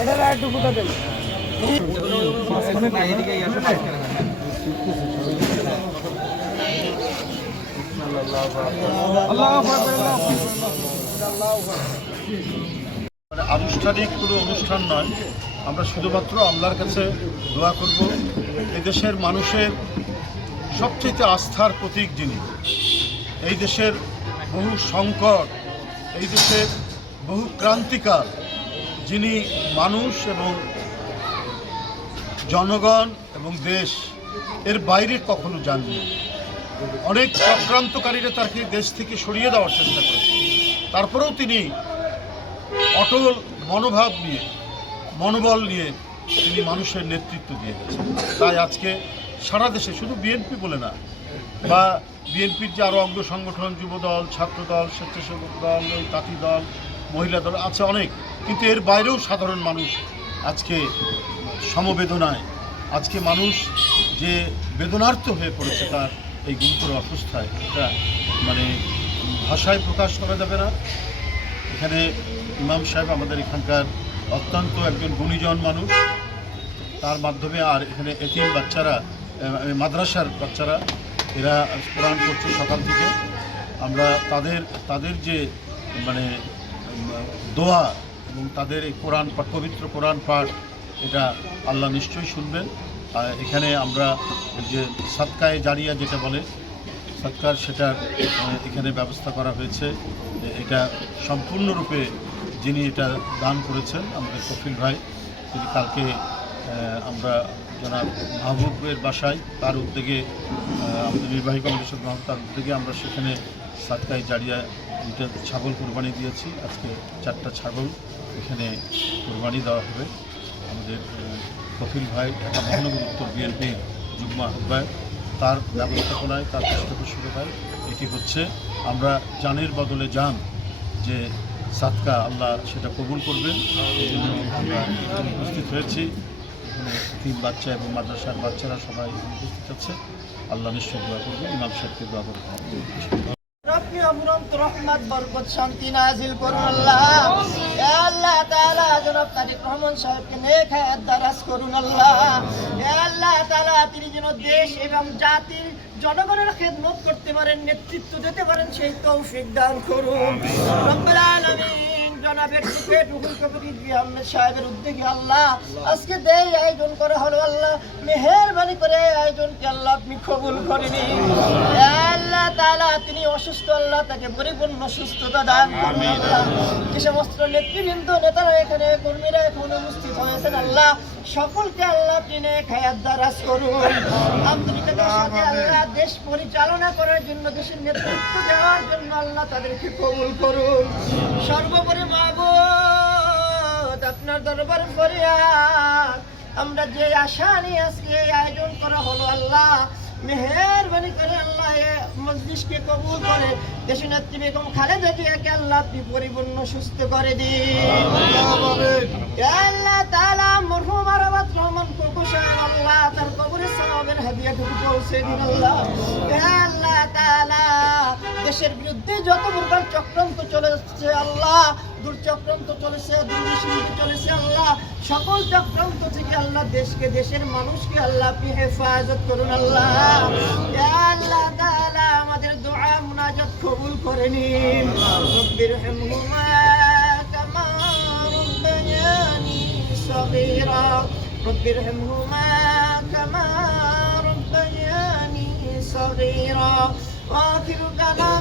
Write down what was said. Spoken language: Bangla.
এটা একটু ফুটা দেন মানে আনুষ্ঠানিক কোনো অনুষ্ঠান নয়। আমরা শুধুমাত্র আল্লাহর কাছে দোয়া করব এই দেশের মানুষের সবচেয়ে আস্থার প্রতীক যিনি এই দেশের বহু সংকট এই দেশের বহু ক্রান্তিকাল যিনি মানুষ এবং জনগণ এবং দেশ এর বাইরে কখনো যাননি। অনেক চক্রান্তকারীরা তাকে দেশ থেকে সরিয়ে দেওয়ার চেষ্টা করেছে। তারপরেও তিনি অটল মনোভাব নিয়ে, মনোবল নিয়ে তিনি মানুষের নেতৃত্ব দিয়ে গেছেন। তাই আজকে সারা দেশে শুধু বিএনপি বলে না বা বিএনপির যে আরও অঙ্গ সংগঠন, যুবদল, ছাত্রদল, স্বেচ্ছাসেবক দল ওই তাঁতি দল, মহিলা দল আছে অনেক। কিন্তু এর বাইরেও সাধারণ মানুষ আজকে সমবেদনায়, আজকে মানুষ যে বেদনার্থ হয়ে পড়েছে তার এই গুরুতর অবস্থায়, এটা মানে ভাষায় প্রকাশ করা যাবে না। এখানে ইমাম সাহেব আমাদের এখানকার অত্যন্ত একজন গুণীজন মানুষ। তার মাধ্যমে আর এখানে এতিম বাচ্চারা মাদ্রাসার বাচ্চারা এরা কোরআন করছে সকাল থেকে। আমরা তাদের তাদের যে মানে দোয়া এবং তাদের এই কোরআন পাঠ, পবিত্র কোরআন পাঠ, এটা আল্লাহ নিশ্চয়ই শুনবেন। আর এখানে আমরা যে সাতকায় জারিয়া যেটা বলে সৎকার সেটার এখানে ব্যবস্থা করা হয়েছে। এটা সম্পূর্ণরূপে যিনি এটা দান করেছেন, আমাদের কফিল ভাই, তিনি কালকে আমরা জনাব মাহবুবের বাসায়, তার উদ্যোগে আমাদের নির্বাহী কমিটির মাহবুব তার উদ্যোগে আমরা সেখানে সাতকায় জারিয়া দুটা ছাগল কোরবানি দিয়েছি। আজকে চারটা ছাগল এখানে কোরবানি দেওয়া হবে। আমাদের কফিল ভাই, ঢাকা মহানগর উত্তর বিএনপির যুগ্ম আহ্বায়ক, তার ব্যবস্থাপনায়, তার পৃষ্ঠপোষকতায় এটি হচ্ছে, আমরা জানের বদলে জান যে সাতকা আল্লাহ সেটা কবুল করবেন। এই জন্য আমরা উপস্থিত হয়েছি। এখানে তিন বাচ্চা এবং মাদ্রাসার বাচ্চারা সবাই উপস্থিত আছে। আল্লাহ নিশ্চয় দোয়া করবেন ইমাম সাহেবকে দোয়া যেন দেশ এবং জাতির জনগণের খেদমত করতে পারেন, নেতৃত্ব দিতে পারেন, সেই তৌফিক দান করুন। জনাবের করা আয়োজনকে আল্লাহ আপনি কবুল করে আল্লাহ তাআলা, তিনি অসুস্থ আল্লাহ তাকে পরিপূর্ণ সুস্থতা দান করুন আল্লাহ। যে সমস্ত নেতারা এখানে, কর্মীরা এখন উপস্থিত হয়েছেন আল্লাহ সকলকে আল্লাহ নেক হায়াত দারাজ করুন। আন্তরিকতার সাথে আল্লাহ দেশ পরিচালনা করার জন্য দেশের নেতৃত্ব দেওয়ার জন্য আল্লাহ তাদেরকে কবুল করুন। সর্বোপরি মাহবুদ আপনার দরবার ফরিয়াদ। আমরা যে আশা নিয়ে আজকে এই আয়োজন করা হলো আল্লাহ মেহেরবানি করে আল্লাহ এ মজলিসকে কবুল করে দেশ নেত্রী বেগম খালেদা জিয়াকে আল্লাহ আপনি পরিপূর্ণ সুস্থ করে দিন। আল্লাহ তাআলা মরহুম আরাবাত রহমান কোকো সাহেব, আল্লাহ তার কবরে সাহাবের হাদিয়াটুকু পৌঁছে দিন আল্লাহ। আল্লাহ তাআলা, দেশের বিরুদ্ধে যত প্রকার চক্রান্ত চলেছে আল্লাহ, দুর্চক্রান্ত চলেছে দুর্নীতি চলেছে আল্লাহ, সকল চক্রান্ত থেকে আল্লাহ দেশকে, দেশের মানুষকে আল্লাহ আপনি হেফাজত করুন আল্লাহ। আল্লাহ তাআলা, আমাদের দোয়া, মুনাজাত কবুল করে নিন। রব্বিরহামহুমা কামা রব্বায়ানি সগীরা। رب ارحمهما كما ربياني صغيرا واخر كلامنا